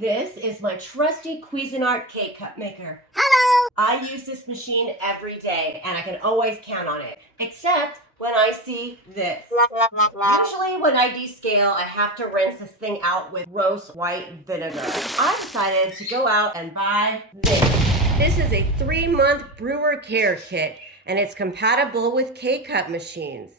This is my trusty Cuisinart K Cup maker. Hello! I use this machine every day and I can always count on it, except when I see this. Usually when I descale, I have to rinse this thing out with rose white vinegar. I decided to go out and buy this. This is a 3-month Brewer care kit and it's compatible with K Cup machines.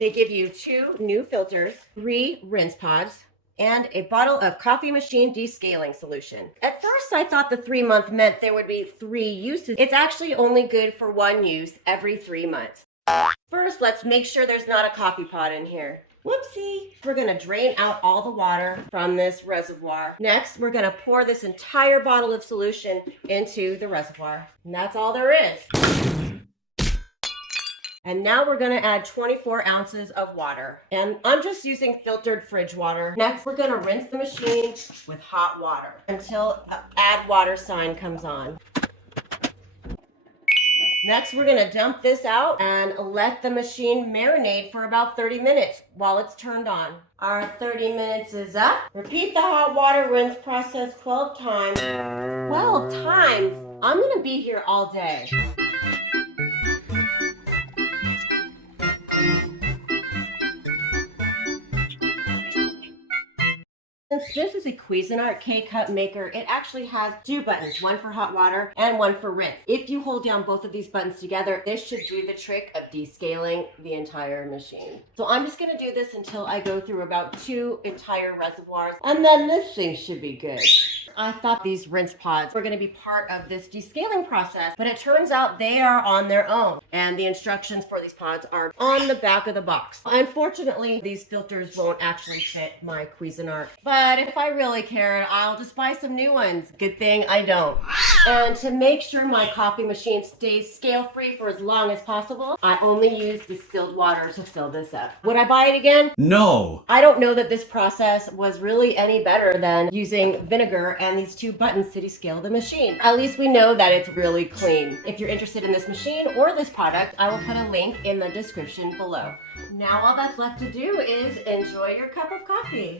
They give you 2 new filters, 3 rinse pods, and a bottle of coffee machine descaling solution. At first, I thought the 3-month meant there would be 3 uses. It's actually only good for 1 use every 3 months. First, let's make sure there's not a coffee pot in here. Whoopsie! We're gonna drain out all the water from this reservoir. Next, we're gonna pour this entire bottle of solution into the reservoir. And that's all there is. And now we're gonna add 24 ounces of water. And I'm just using filtered fridge water. Next, we're gonna rinse the machine with hot water until the add water sign comes on. Next, we're gonna dump this out and let the machine marinate for about 30 minutes while it's turned on. Our 30 minutes is up. Repeat the hot water rinse process 12 times. 12 times? I'm gonna be here all day. Since this is a Cuisinart K Cup maker, it actually has 2 buttons, one for hot water and one for rinse. If you hold down both of these buttons together, this should do the trick of descaling the entire machine. So I'm just gonna do this until I go through about 2 entire reservoirs, and then this thing should be good. I thought these rinse pods were gonna be part of this descaling process, but it turns out they are on their own, and the instructions for these pods are on the back of the box. Unfortunately, these filters won't actually fit my Cuisinart, but if I really cared, I'll just buy some new ones. Good thing I don't. And to make sure my coffee machine stays scale-free for as long as possible, I only use distilled water to fill this up. Would I buy it again? No. I don't know that this process was really any better than using vinegar and these 2 buttons to descale the machine. At least we know that it's really clean. If you're interested in this machine or this product, I will put a link in the description below. Now all that's left to do is enjoy your cup of coffee.